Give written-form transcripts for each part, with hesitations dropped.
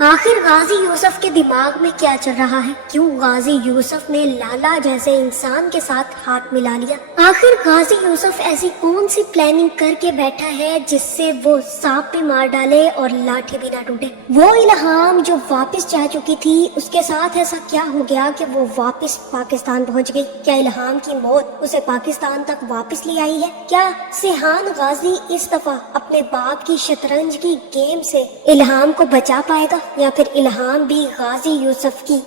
آخر غازی یوسف کے دماغ میں کیا چل رہا ہے؟ کیوں غازی یوسف نے لالا جیسے انسان کے ساتھ ہاتھ ملا لیا؟ آخر غازی یوسف ایسی کون سی پلاننگ کر کے بیٹھا ہے جس سے وہ سانپ بھی مار ڈالے اور لاٹھی بھی نہ ٹوٹے؟ وہ الہام جو واپس جا چکی تھی، اس کے ساتھ ایسا کیا ہو گیا کہ وہ واپس پاکستان پہنچ گئی؟ کیا الہام کی موت اسے پاکستان تک واپس لے آئی ہے؟ کیا سیحان غازی اس دفعہ اپنے باپ کی شطرنج کی گیم سے الہام کو بچا پائے گا، یا پھر الہام بھی غازی یوسف کی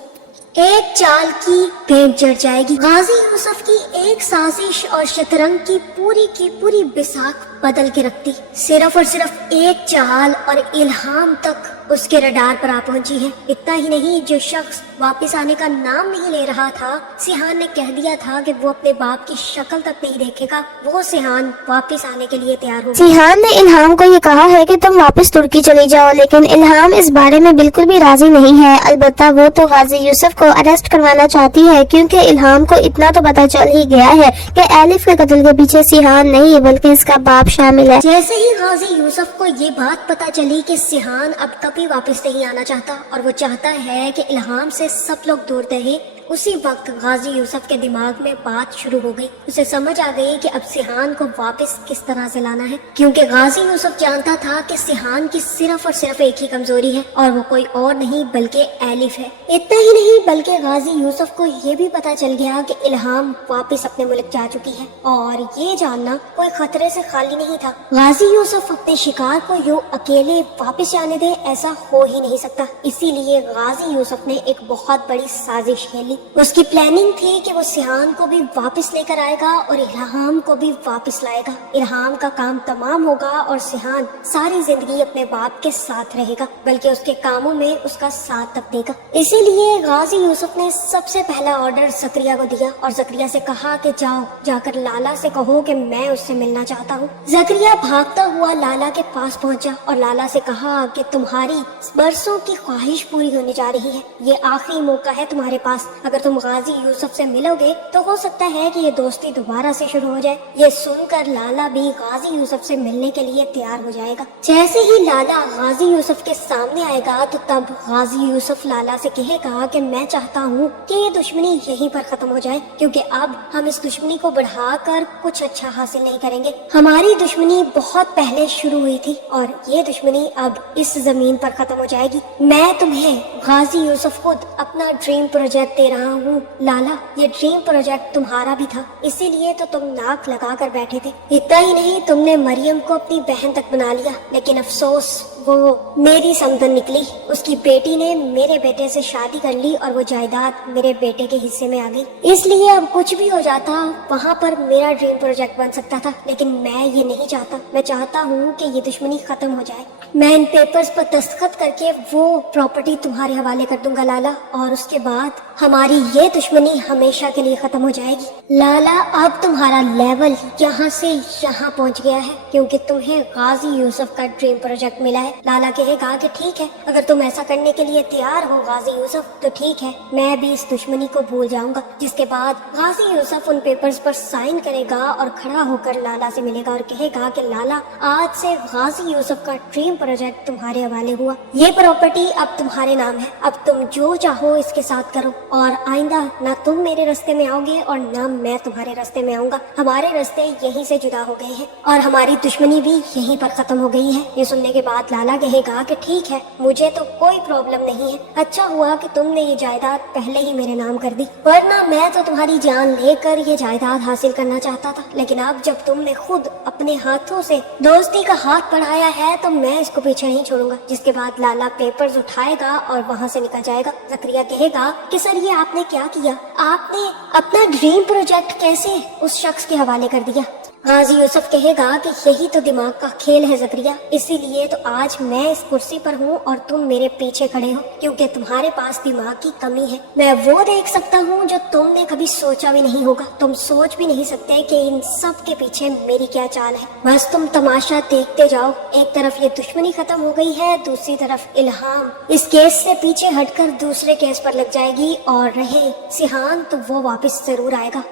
ایک چال کی بھیٹ چڑھ جائے گی؟ غازی یوسف کی ایک سازش اور شطرنج کی پوری بساک بدل کے رکھتی، صرف اور صرف ایک چال اور الہام تک اس کے رڈار پر آ پہنچی ہے۔ اتنا ہی نہیں، جو شخص واپس آنے کا نام نہیں لے رہا تھا، سیحان نے کہہ دیا تھا کہ وہ اپنے باپ کی شکل تک نہیں دیکھے گا، وہ سیحان واپس آنے کے لیے تیار ہو گئی۔ سیحان نے الہام کو یہ کہا ہے کہ تم واپس ترکی چلی جاؤ، لیکن الہام اس بارے میں بالکل بھی راضی نہیں ہے۔ البتہ وہ تو غازی یوسف کو اریسٹ کروانا چاہتی ہے، کیونکہ الہام کو اتنا تو پتہ چل ہی گیا ہے کہ ایلف کے قتل کے پیچھے سیحان نہیں بلکہ اس کا باپ شامل ہے۔ جیسے ہی غازی یوسف کو یہ بات پتہ چلی کہ سیحان اب کبھی واپس نہیں آنا چاہتا اور وہ چاہتا ہے کہ الہام سے سب لوگ دور رہیں، اسی وقت غازی یوسف کے دماغ میں بات شروع ہو گئی۔ اسے سمجھ آ گئی کہ اب سیحان کو واپس کس طرح سے لانا ہے، کیونکہ غازی یوسف جانتا تھا کہ سیحان کی صرف اور صرف ایک ہی کمزوری ہے، اور وہ کوئی اور نہیں بلکہ ایلف ہے۔ اتنا ہی نہیں بلکہ غازی یوسف کو یہ بھی پتا چل گیا کہ الہام واپس اپنے ملک جا چکی ہے، اور یہ جاننا کوئی خطرے سے خالی نہیں تھا۔ غازی یوسف اپنے شکار کو یوں اکیلے واپس جانے دے، ایسا ہو ہی نہیں سکتا۔ اسی لیے غازی یوسف نے ایک بہت بڑی سازش کھیلی۔ اس کی پلاننگ تھی کہ وہ سیحان کو بھی واپس لے کر آئے گا اور الہام کو بھی واپس لائے گا۔ الہام کا کام تمام ہوگا اور سیحان ساری زندگی اپنے باپ کے ساتھ رہے گا، بلکہ اس کے کاموں میں اس کا ساتھ تک دے گا۔ اسی لیے غازی یوسف نے سب سے پہلا آرڈر زکریا کو دیا اور زکریا سے کہا کہ جاؤ، جا کر لالا سے کہو کہ میں اس سے ملنا چاہتا ہوں۔ زکریا بھاگتا ہوا لالا کے پاس پہنچا اور لالا سے کہا کہ تمہاری برسوں کی خواہش پوری ہونے جا رہی ہے، یہ آخری موقع ہے تمہارے پاس، اگر تم غازی یوسف سے ملو گے تو ہو سکتا ہے کہ یہ دوستی دوبارہ سے شروع ہو جائے۔ یہ سن کر لالا بھی غازی یوسف سے ملنے کے لیے تیار ہو جائے گا۔ جیسے ہی لالا غازی یوسف کے سامنے آئے گا تو تب غازی یوسف لالا سے کہے گا کہ میں چاہتا ہوں کہ یہ دشمنی یہیں پر ختم ہو جائے، کیونکہ اب ہم اس دشمنی کو بڑھا کر کچھ اچھا حاصل نہیں کریں گے۔ ہماری دشمنی بہت پہلے شروع ہوئی تھی اور یہ دشمنی اب اس زمین پر ختم ہو جائے گی۔ میں تمہیں غازی یوسف خود اپنا ڈریم پروجیکٹ دے رہا ہوں لالا، یہ ڈریم پروجیکٹ تمہارا بھی تھا، اسی لیے تو تم ناک لگا کر بیٹھے تھے۔ اتنا ہی نہیں، تم نے مریم کو اپنی بہن تک بنا لیا، لیکن افسوس وہ میری سمدن نکلی۔ اس کی بیٹی نے میرے بیٹے سے شادی کر لی اور وہ جائیداد میرے بیٹے کے حصے میں آ گئی۔ اس لیے اب کچھ بھی ہو جاتا وہاں پر میرا ڈریم پروجیکٹ بن سکتا تھا، لیکن میں یہ نہیں چاہتا۔ میں چاہتا ہوں کہ یہ دشمنی ختم ہو جائے۔ میں ان پیپرز پر دستخط کر کے وہ پراپرٹی تمہارے حوالے کر دوں گا لالا، اور اس کے بعد ہماری یہ دشمنی ہمیشہ کے لیے ختم ہو جائے گی۔ لالا، اب تمہارا لیول یہاں سے یہاں پہنچ گیا ہے، کیونکہ تمہیں غازی یوسف کا ڈریم پروجیکٹ ملا ہے۔ لالا کہے گا کہ ٹھیک ہے، اگر تم ایسا کرنے کے لیے تیار ہو غازی یوسف تو ٹھیک ہے، میں بھی اس دشمنی کو بھول جاؤں گا۔ جس کے بعد غازی یوسف ان پیپرز پر سائن کرے گا اور کھڑا ہو کر لالا سے ملے گا اور کہے گا کہ لالا، آج سے غازی یوسف کا ڈریم پروجیکٹ تمہارے حوالے ہوا، یہ پراپرٹی اب تمہارے نام ہے، اب تم جو چاہو اس کے ساتھ کرو، اور آئندہ نہ تم میرے راستے میں آؤ گے اور نہ میں تمہارے راستے میں آؤں گا۔ ہمارے راستے یہیں سے جدا ہو گئے ہیں اور ہماری دشمنی بھی یہیں پر ختم ہو گئی ہے۔ یہ سننے کے بعد لالا کہے گا کہ ٹھیک ہے، مجھے تو کوئی پرابلم نہیں ہے، اچھا ہوا کہ تم نے یہ جائیداد پہلے ہی میرے نام کر دی، ورنہ میں تو تمہاری جان لے کر یہ جائیداد حاصل کرنا چاہتا تھا، لیکن اب جب تم نے خود اپنے ہاتھوں سے دوستی کا ہاتھ بڑھایا ہے تو میں اس کو پیچھے نہیں چھوڑوں گا۔ جس کے بعد لالا پیپرز اٹھائے گا اور وہاں سے نکل جائے گا۔ زکریا کہے گا کہ سر، یہ آپ نے کیا کیا؟ آپ نے اپنا ڈریم پروجیکٹ کیسے اس شخص کے حوالے کر دیا؟ غازی یوسف کہے گا کہ یہی تو دماغ کا کھیل ہے زکریا، اسی لیے تو آج میں اس کرسی پر ہوں اور تم میرے پیچھے کھڑے ہو، کیونکہ تمہارے پاس دماغ کی کمی ہے۔ میں وہ دیکھ سکتا ہوں جو تم نے کبھی سوچا بھی نہیں ہوگا، تم سوچ بھی نہیں سکتے کہ ان سب کے پیچھے میری کیا چال ہے۔ بس تم تماشا دیکھتے جاؤ، ایک طرف یہ دشمنی ختم ہو گئی ہے، دوسری طرف الہام اس کیس سے پیچھے ہٹ کر دوسرے کیس پر لگ جائے گی، اور رہے سیحان تو وہ واپس ضرور آئے گا،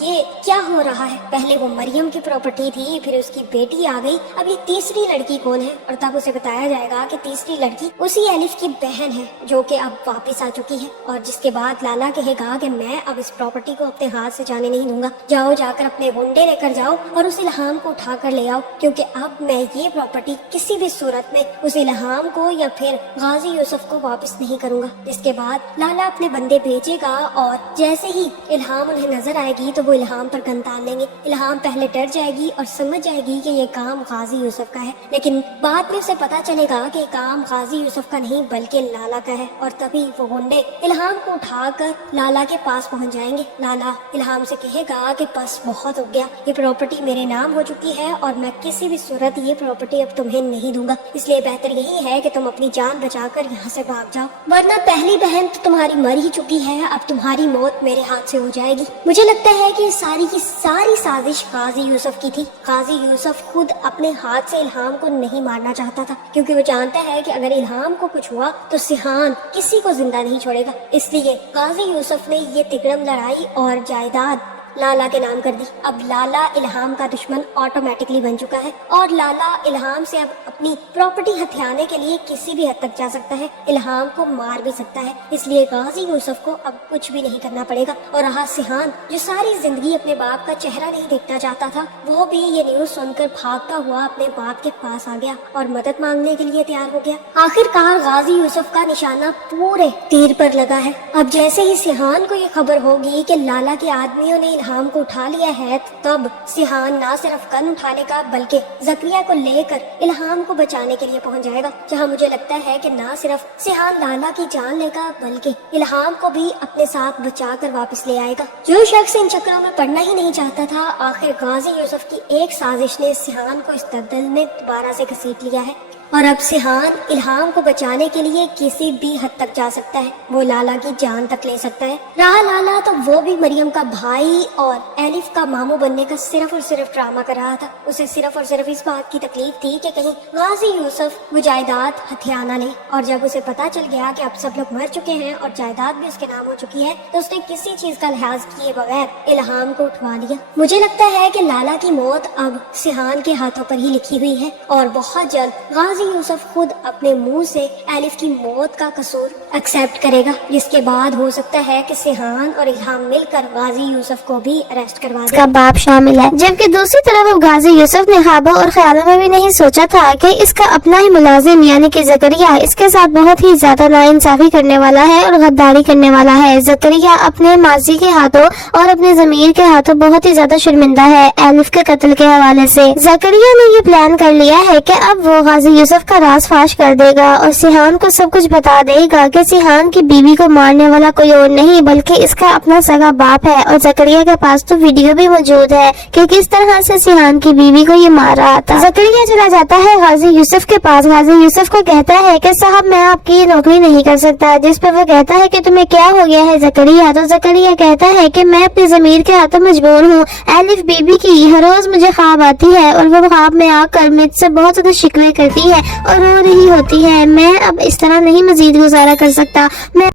یہ کیا ہو رہا ہے؟ پہلے وہ مریم کی پراپرٹی تھی، پھر اس کی بیٹی آ گئی، اب یہ تیسری لڑکی کون ہے؟ اور تب اسے بتایا جائے گا کہ تیسری لڑکی اسی الف کی بہن ہے جو کہ اب واپس آ چکی ہے، اور جس کے بعد لالا کہے گا کہ میں اب اس پراپرٹی کو اپنے ہاتھ سے جانے نہیں دوں گا، جاؤ جا کر اپنے گنڈے لے کر جاؤ اور اس الہام کو اٹھا کر لے آؤ، کیونکہ اب میں یہ پراپرٹی کسی بھی صورت میں اس الہام کو یا پھر غازی یوسف کو واپس نہیں کروں گا۔ اس کے بعد لالا اپنے بندے بھیجے گا اور جیسے ہی الہام انہیں نظر آئے گی تو وہ الہام پر گن تان لیں گے۔ الہام پہلے ڈر جائے گی اور سمجھ جائے گی کہ یہ کام غازی یوسف کا ہے، لیکن بعد میں اسے پتا چلے گا کہ یہ کام غازی یوسف کا نہیں بلکہ لالا کا ہے، اور تبھی وہ گنڈے الہام کو اٹھا کر لالا کے پاس پہنچ جائیں گے۔ لالا الہام سے کہے گا کہ بس بہت ہو گیا، یہ پراپرٹی میرے نام ہو چکی ہے اور میں کسی بھی صورت یہ پراپرٹی اب تمہیں نہیں دوں گا، اس لیے بہتر یہی ہے کہ تم اپنی جان بچا کر یہاں سے بھاگ جاؤ، ورنہ پہلی بہن تو تمہاری مر ہی چکی ہے، اب تمہاری موت میرے ہاتھ سے ہو جائے گی۔ مجھے لگتا ہے کہ ساری کی ساری سازش غازی یوسف کی تھی۔ غازی یوسف خود اپنے ہاتھ سے الہام کو نہیں مارنا چاہتا تھا، کیونکہ وہ جانتا ہے کہ اگر الہام کو کچھ ہوا تو سیحان کسی کو زندہ نہیں چھوڑے گا، اس لیے غازی یوسف نے یہ تگڑم لڑائی اور جائیداد لالا کے نام کر دی۔ اب لالا الہام کا دشمن آٹومیٹکلی بن چکا ہے، اور لالا الہام سے اب اپنی پراپرٹی ہتھیانے کے لیے کسی بھی حد تک جا سکتا ہے، الہام کو مار بھی سکتا ہے، اس لیے غازی یوسف کو اب کچھ بھی نہیں کرنا پڑے گا۔ اور رہا سیحان جو ساری زندگی اپنے باپ کا چہرہ نہیں دیکھنا چاہتا تھا، وہ بھی یہ نیوز سن کر بھاگتا ہوا اپنے باپ کے پاس آ گیا اور مدد مانگنے کے لیے تیار ہو گیا۔ آخر کار غازی یوسف کا نشانہ پورے تیر پر لگا ہے۔ اب جیسے ہی سیحان کو یہ خبر ہوگی کہ لالا کے آدمیوں نے الہام کو اٹھا لیا ہے، تب سیحان نہ صرف گن اٹھانے کا بلکہ زکریا کو لے کر الہام کو بچانے کے لیے پہنچ جائے گا، جہاں مجھے لگتا ہے کہ نہ صرف سیحان لالا کی جان لے گا بلکہ الہام کو بھی اپنے ساتھ بچا کر واپس لے آئے گا۔ جو شخص ان چکروں میں پڑنا ہی نہیں چاہتا تھا، آخر غازی یوسف کی ایک سازش نے سیحان کو اس دلدل میں دوبارہ سے گھسیٹ لیا ہے، اور اب سیحان الہام کو بچانے کے لیے کسی بھی حد تک جا سکتا ہے، وہ لالا کی جان تک لے سکتا ہے۔ رہا لالا تو وہ بھی مریم کا بھائی اور الف کا ماموں بننے کا صرف اور صرف ڈرامہ کر رہا تھا، اسے صرف اور صرف اس بات کی تکلیف تھی کہ کہیں غازی یوسف وہ جائیداد ہتھیا نہ لے، اور جب اسے پتا چل گیا کہ اب سب لوگ مر چکے ہیں اور جائیداد بھی اس کے نام ہو چکی ہے تو اس نے کسی چیز کا لحاظ کیے بغیر الہام کو اٹھوا لیا۔ مجھے لگتا ہے کہ لالا کی موت اب سیحان کے ہاتھوں پر ہی لکھی ہوئی ہے، اور بہت جلد غازی یوسف خود اپنے منہ سے الف کی موت کا قصور ایکسپٹ کرے گا، جس کے بعد ہو سکتا ہے کہ سیحان اور الہام مل کر غازی یوسف کو بھی اریسٹ کروا دے۔ کا باپ شامل ہے، جبکہ دوسری طرف اب غازی یوسف نے خوابوں اور خیالوں میں بھی نہیں سوچا تھا کہ اس کا اپنا ہی ملازم یعنی کہ زکریا اس کے ساتھ بہت ہی زیادہ ناانصافی کرنے والا ہے اور غداری کرنے والا ہے۔ زکریا اپنے ماضی کے ہاتھوں اور اپنے ضمیر کے ہاتھوں بہت ہی زیادہ شرمندہ ہے الف کے قتل کے حوالے سے۔ زکریا نے یہ پلان کر لیا ہے کہ اب وہ غازی یوسف کا راز فاش کر دے گا اور سیحان کو سب کچھ بتا دے گا کہ سیحان کی بیوی کو مارنے والا کوئی اور نہیں بلکہ اس کا اپنا سگا باپ ہے، اور زکریا کے پاس تو ویڈیو بھی موجود ہے کہ کس طرح سے سیحان کی بیوی کو یہ مار رہا تھا۔ زکریا چلا جاتا ہے غازی یوسف کے پاس، غازی یوسف کو کہتا ہے کہ صاحب میں آپ کی یہ نوکری نہیں کر سکتا، جس پر وہ کہتا ہے کہ تمہیں کیا ہو گیا ہے زکریا؟ تو زکریا کہتا ہے کہ میں اپنے ضمیر کے ہاتھوں مجبور ہوں، الف بیوی کی ہر روز مجھے خواب آتی ہے اور وہ خواب میں آ کر مجھ سے بہت زیادہ شکوے کرتی ہے اور رو رہی ہوتی ہے، میں اب اس طرح نہیں مزید گزارا کر سکتا، میں